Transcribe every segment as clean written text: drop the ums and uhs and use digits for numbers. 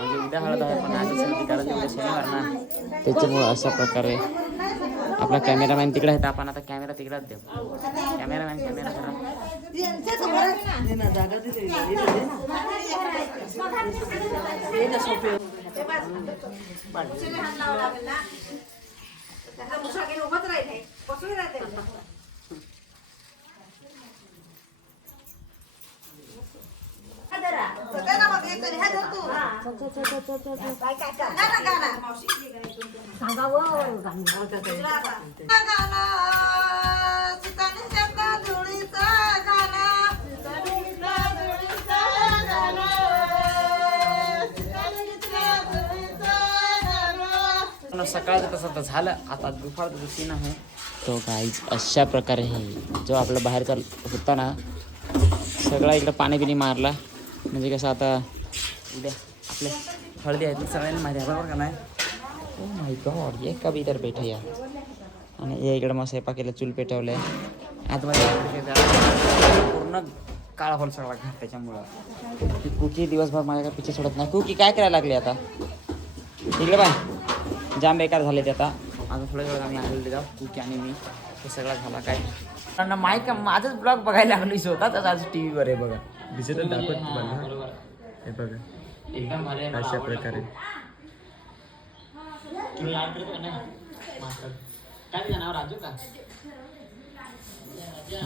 म्हणजे उद्या हळद आहे पण आज सर्दी कारण उद्या शनिवार ना, त्याच्यामुळे अशा प्रकारे आपला कॅमेरामॅन तिकडे आहे. आपण आता कॅमेरा तिकडेच देऊ. कॅमेरामॅन कॅमेरा करा. सकाळचं तसं झालं. आता दुपारचं सीन आहे तो गाईज अशा प्रकारे आहे. जो आपला बाहेरचा होता ना सगळा इकडं पाणी बिणी मारला. म्हणजे कसं आता उद्या आपल्या हळदी आहेत सगळ्यांना माहिती आहे बरोबर का नाही. ओ माय गॉड ये कभी इधर बैठे या. आणि हे इकडं मग स्वयंपाकीला चूल पेटवलं आहे. आतमध्ये पूर्ण काळा होल सगळा घर त्याच्यामुळं. कुकी दिवसभर माझ्या पिछे सोडत नाही. कुकी काय करायला लागली आता इकडे बाय. जाम बेकार झाले ते आता. आता थोड्या वेळात आम्ही आलेले जाऊ कुकी आणि मी. हे सगळं झाला काय कारण माईक माझंच ब्लॉग बघायला लागली स्वतःच आज टी व्हीवर आहे बघा. डिजिटल दाखवत बघा हे बघा एकदम अशा प्रकारे.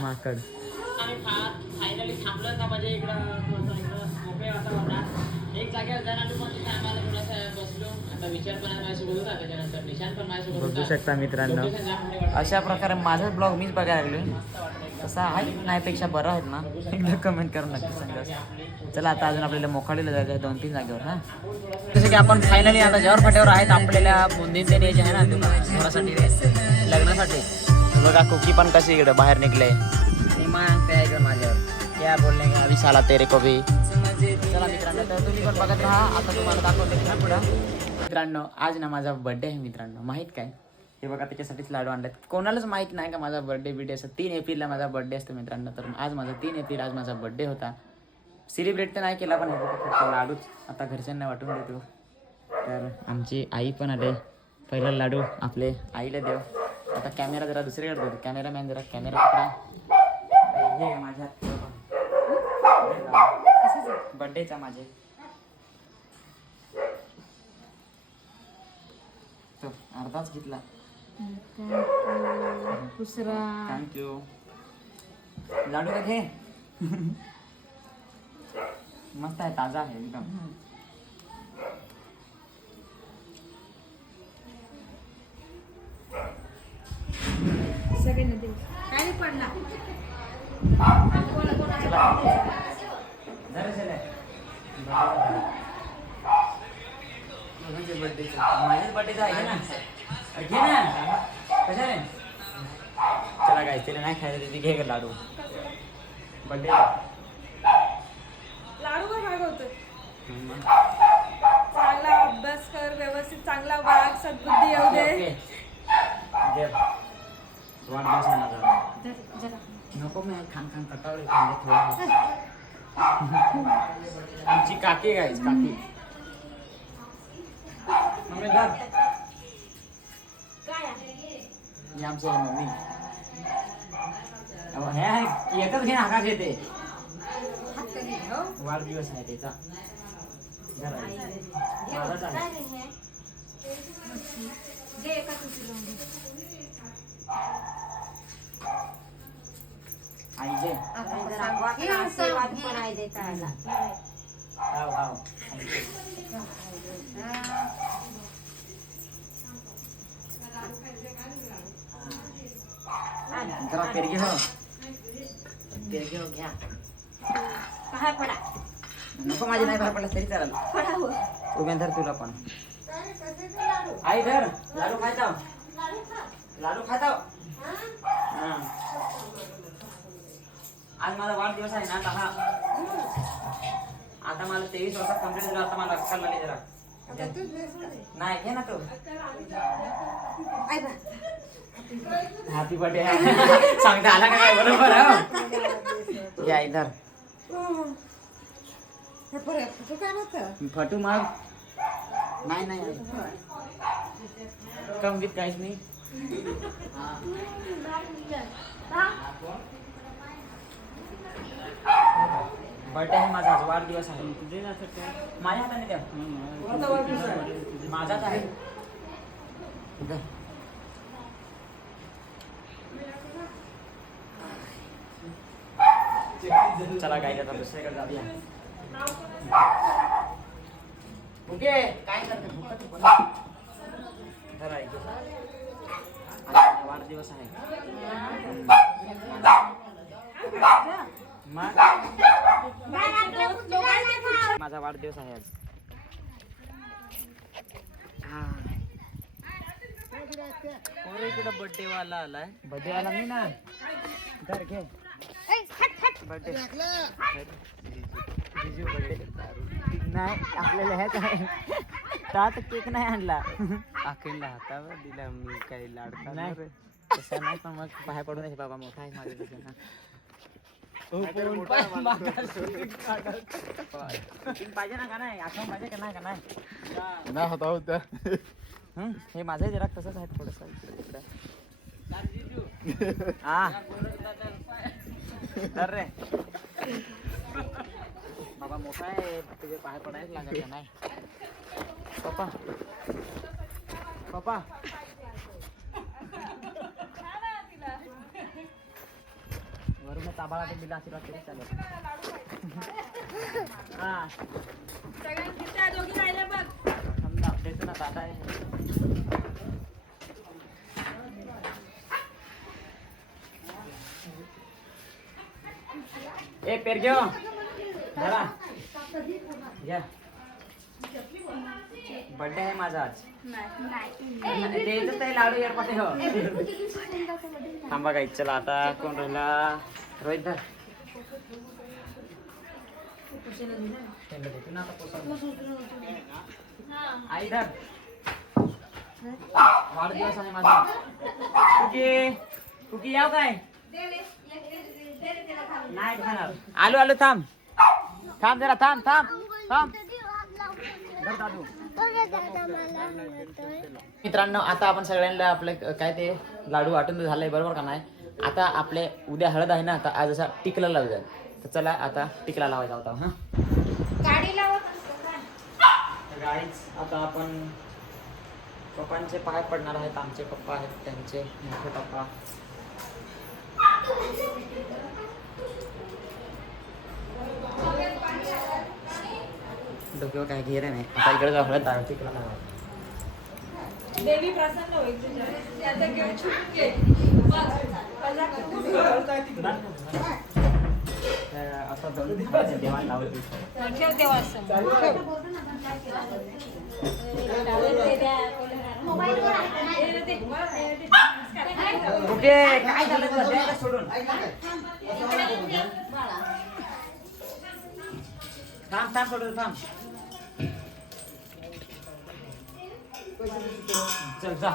माकड फायनली थांबलं का म्हणजे इकडं मोकळे वातावरणात एक जागेवर जाणार पण आम्हाला थोडासा बसलो. आता विचार पण माझ्यासोबत होता. त्याच्यानंतर निशान पण माझ्यासोबत बघू शकता मित्रांनो. अशा प्रकारे माझाच ब्लॉग मीच बघायला लागलो. तसा आहे नाहीपेक्षा बरं आहेत ना एकदा कमेंट करून नक्की सांगा. चला आता अजून आपल्याला मोखाडीला जायचं आहे 2-3 जागेवर ना. जसं की आपण फायनली आता जवर फाट्यावर आहेत. आपल्याला बुंदीन ते न्यायचे आहे ना घरासाठी लग्नासाठी. बघा कुकी पण कशी इकडे बाहेर निघले. निमांत आहे इकडे माझ्यावर क्या बोलणे का अभी साला तेरे को भी. चला मित्रांनो तर तुम्ही पण बघत राहा. आता तुम्हाला दाखवते ना पुढं. मित्रांनो आज ना माझा बर्थडे आहे मित्रांनो. माहीत काय हे बघा त्याच्यासाठीच लाडू आणलेत. कोणालाच माहीत नाही का माझा बर्थडे असं 3 एप्रिलला माझा बर्थडे असतो मित्रांनो. तर आज माझा 3 एप्रिल आज माझा बर्थडे होता. सेलिब्रेट तर नाही केला पण फक्त लाडूच आता घरच्यांना वाटून देतो. तर आमची आई पण आले. पहिला लाडू आपले आईला देऊ. आता कॅमेरा जरा दुसरीकडे देतो. कॅमेरामॅन जरा कॅमेरा पकडा. हे माझ्या बर्थडेचा माझे तो अर्धाच घेतला. थँक्यू. लाडू का घे. मस्त आहे ताजा आहे एकदम. काय पडला माझ्याच बर्थडेचा आहे ना घे ना कशा रे. चला काय तिला नाही खायला तिथे घे का लाडू. बर्थडे लाडू पण मागवतो. चांगला अभ्यास कर व्यवस्थित चांगला वाग सद्बुद्धी येऊ दे. वाढदिवस आहे माझा. नको मी खान खान कटावले थोडा. आमची काकी गायच काकी मम्मी धर. ही आमची आहे मम्मी. हे एकच घे हाका घेते. वाढदिवस आहे त्याचा. आई जे जरा पेरगी हो. पेरगी हो घ्या. पडा नको माझी नाही बाहेर पडला तरी चालेल. उभ्या धर तुला पण. आई धर लाडू खायचा. लाडू खाता. आज माझा वाढदिवस आहे ना 10. आता मला 23 वर्षात कंप्लीट झालं. आता मला अक्कल आली जरा. नाही घे ना तू. हॅपी बर्थडे सांगता आला का काय बरोबर आहे. या इधर फटू मग नाही कम विथ काहीच नाही. बर्थडे आहे माझा, वाढदिवस आहे. माझ्या हाताने द्या. माझाच आहे. चला काय आता दुसरीकडे जाऊया. ओके काय करते वाढदिवस आहे. माझा वाढदिवस आहे आज. इकडे बर्थडे वाला आलाय. बर्थडे वाला मी ना घर घे. बर्थडे नाही आपल्याला ह्याच आहे. आता केक नाही आणला. अखंड हातावर दिला मी. काही लाडका नाही तसं नाही. पण मग बाहेर पडून आहे. बाबा मोठा आहे माझ्या तसं. पाहिजे ना का नाही. आठवण पाहिजे का नाही. का नाही होता होता. हे माझं जरा तसंच आहे थोडस. हा अरे बाबा मोठा आहे. तुझे बाहेर पडायच लागत का नाही. पप्पा पप्पा वरून ताबाळा ते दिला आशीर्वाद तरी चालेल. हा समजा देतो ना दादा आहे. ए पेर घेऊ जरा घ्या. बर्थडे आहे माझा आज. द्यायचं ते लाडू येडपाटे हो. थांबा काही. चला आता कोण राहिला. रोहित धर. आई धर. वाढदिवस आहे माझा. कुकी याव काय नाही खाणार. आलो थांब जरा थांब. मित्रांनो आता आपण सगळ्यांना आपले काय ते लाडू वाटून झालंय बरोबर का नाही. आता आपले उद्या हळद आहे ना. आता आज असा टिकला लावूया. तर चला आता टिकला लावायचा होता. हा गाडी लावत गाडीच. आता आपण पप्पांचे पाय पडणार आहेत. आमचे पप्पा आहेत त्यांचे मोठे पप्पा. डोक्यावर काय घेर नाही. आता इकडे जाऊ हळद दारू टिकला लावा. देवी प्रसन्न होईल तुझ्या. त्याचा घेऊन छुटून घे. आता देवाला लावत ठेव देवा समोर. ओके काय झालं सोडून. थांब सोडून थांब. चल जा.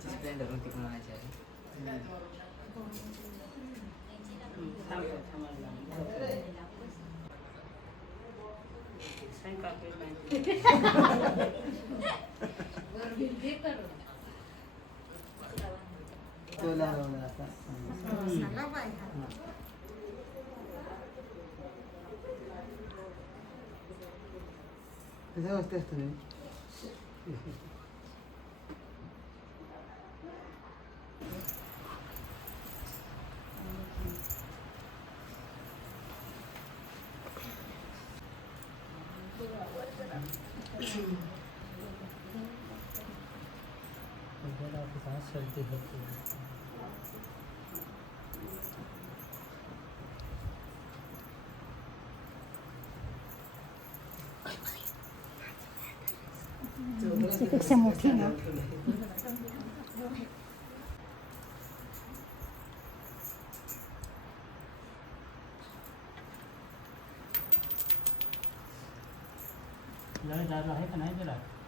स्प्लेंडर होती कोणाची आहे. सर्दी होती है. त्यापेक्षा मोठी ना.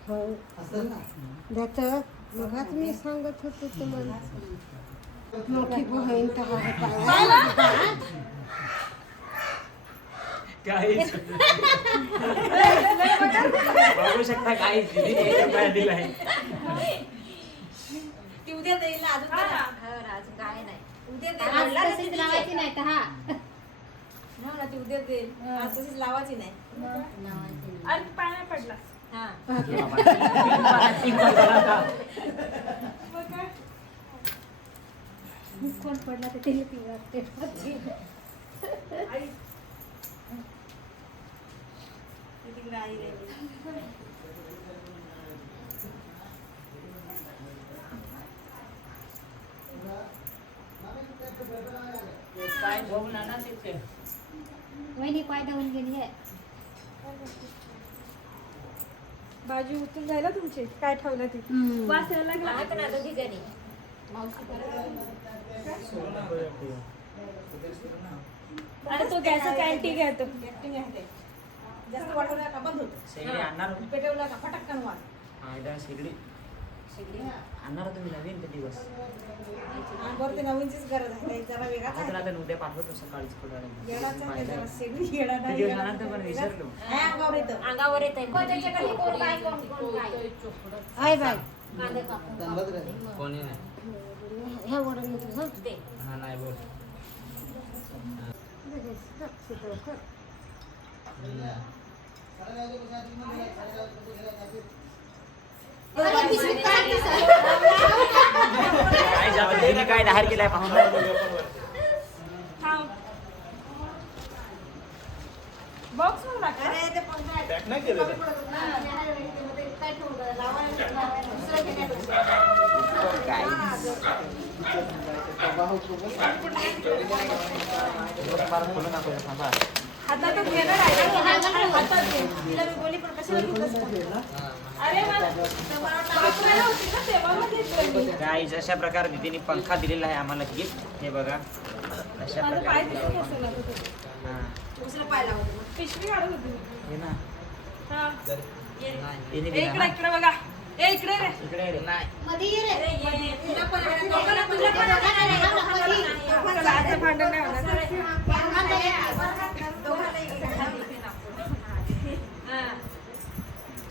हो त्याचं बघा तुम्ही सांगत होतो तुम्हाला मोठी बहीण तर काहीच बघू शकता काहीच दिलाय. ती उद्या देईल ना अजून अजून काय नाही उद्या देईल लावायची नाही तर हा हो ना ती उद्या देईल आज तशीच लावायची नाही आणि पाण्या पडला हा कोण पडला तर ते पिवळा तिकडे आई राहिली काय बघू ना ना तिथे वहिनी पाय धावून गेली आहे. भाजी उतरून जायला तुमची काय ठेवलं ती वास यायला लागला आणि तो गॅसचा कॅन्टीन घेतो जास्त वाढवला का बंद होतो शेगडी आणणार पेटवला का फटकन वाढ हा एकदा शेगडी आणणार तुम्ही नवीन ते दिवस बरं ते नवीनचीच गरज आहे जरा वेगळाच आहे आता उद्या पाठवतो सकाळीच येडाचा आहे जरा शेगडी येडा ते नाही दिवसानंतर पण विसरलो. अंगावर येतं कोण काय आहे बाय कोणी नाही ह्या वडून तुझं हा नाही बोल काय झालं तिने काय बाहेर केलाय पाहून बॉक्स वर टाका हातात घेणार आहे हातात घे तिला मी बोली पण कशाला घेतलं अरे वापरायला होती ना तेव्हा मग घेतलं मी गाईज अशा प्रकारे दीदीने पंखा दिलेला आहे आम्हाला गिफ्ट हे बघा अशा माझा पाय प्रकारे दिसून असं लागत होतं हा दुसरा पाय लावत होता. पिशवी काढत होती मी. हे ना हा हिने ए, दिला इकडे ना? इकडे बघा ए इकडे रे इकडे रे. नाही मध्ये ये रे. तुला पण आज भांडण नाही होणार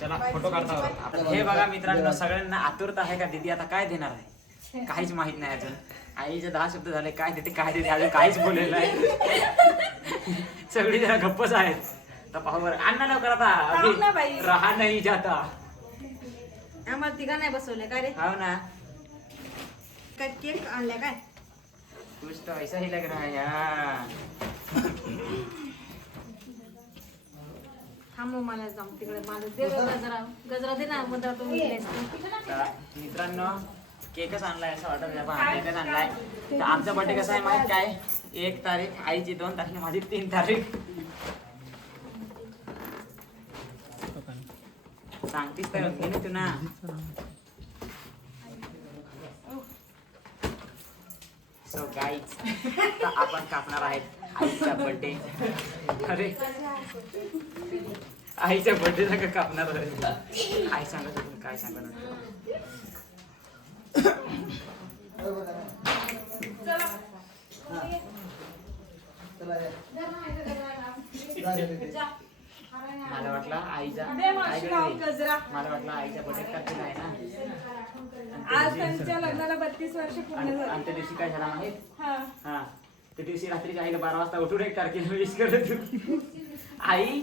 चला फोटो काढता आहोत. हे बघा मित्रांनो सगळ्यांना आतुरता आहे का दीदी आता काय देणार आहे काहीच माहित नाही अजून आईचे 10 शब्द झाले काय देते काय देते अजून काहीच बोललेलं नाही सगळी जरा गप्पच आहेत तर पाहू बरं आणा लवकर आता थांब ना बाई. अभी रहा नाही जाता आम्हाला तिघा नाही बसवले काय रे हो ना काय केक आणल्या काय कुछ तो ऐसा ही लग रहा है यार थांबव मला जाऊ तिकडे मला दे रे गजरा गजरा दे ना मग तुम्ही तर मित्रांनो केकच आणलाय असं वाटत नाही पण केकच आणलाय तर आमचा बर्थडे कसा आहे माहित काय 1 तारीख आईची 2 तारीख माझी 3 तारीख सांगतीस तर होती ना तू ना सो गाईज तर आपण कापणार आहेत आईचा बर्थडे अरे आईच्या बर्थडे ला कापणार आहे आई सांगत होती काय सांगणार मला वाटलं आईचा मला वाटलं आईचा बर्थडे तारखेला आहे ना आज त्यांच्या लग्नाला 32 वर्ष पूर्ण झाली आणि त्या दिवशी काय झाला माहित हा हा त्या दिवशी रात्री आईला 12 वाजता उठून 1 तारखेला विश करत होती आई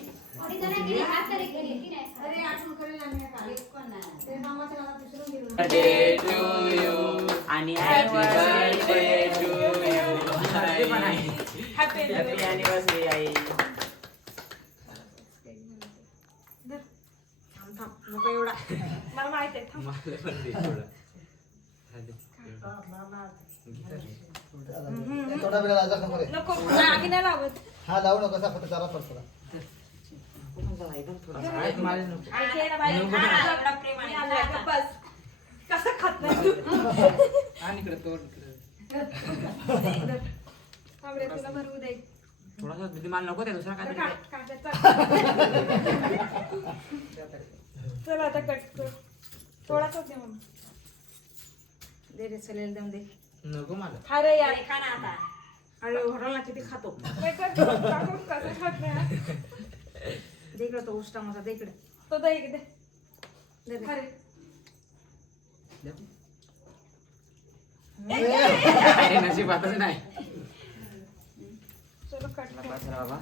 बर्थडे टू यू आणि हॅपी बर्थडे टू यू पण आहे हॅपी हॅपी अॅनिव्हर्सरी आई नको एवढा मला माहित आहे थांब. थोडा वेळ राजा खबर आहे नको आगी नाही लावत हा लावू नको असा फक्त जरा पडतो मला नको. आई घे ना बाई. नको. हा, एवढा प्रेम आणि आणलाय का? बस. कसं खात नाही तू? आणि इकडे तोड इकडे. थांब रे, तुला भरवू दे. थोडासा दीदी मला नको ते दुसरा काय तरी काट, काट, चल. चल आता कट कर. थोडासाच दे मग. दे रे चलेल दम दे. नको मला. खा रे यार. खा ना आता. अरे भरवला किती खातो. नाही कर, काकू कसं खात नाही हा? दे इकडे तो उष्टा माझा दे इकडे. तो दे इकडे. दे खा रे. अरे नशिबातच नाही. चलो कटला. बाबा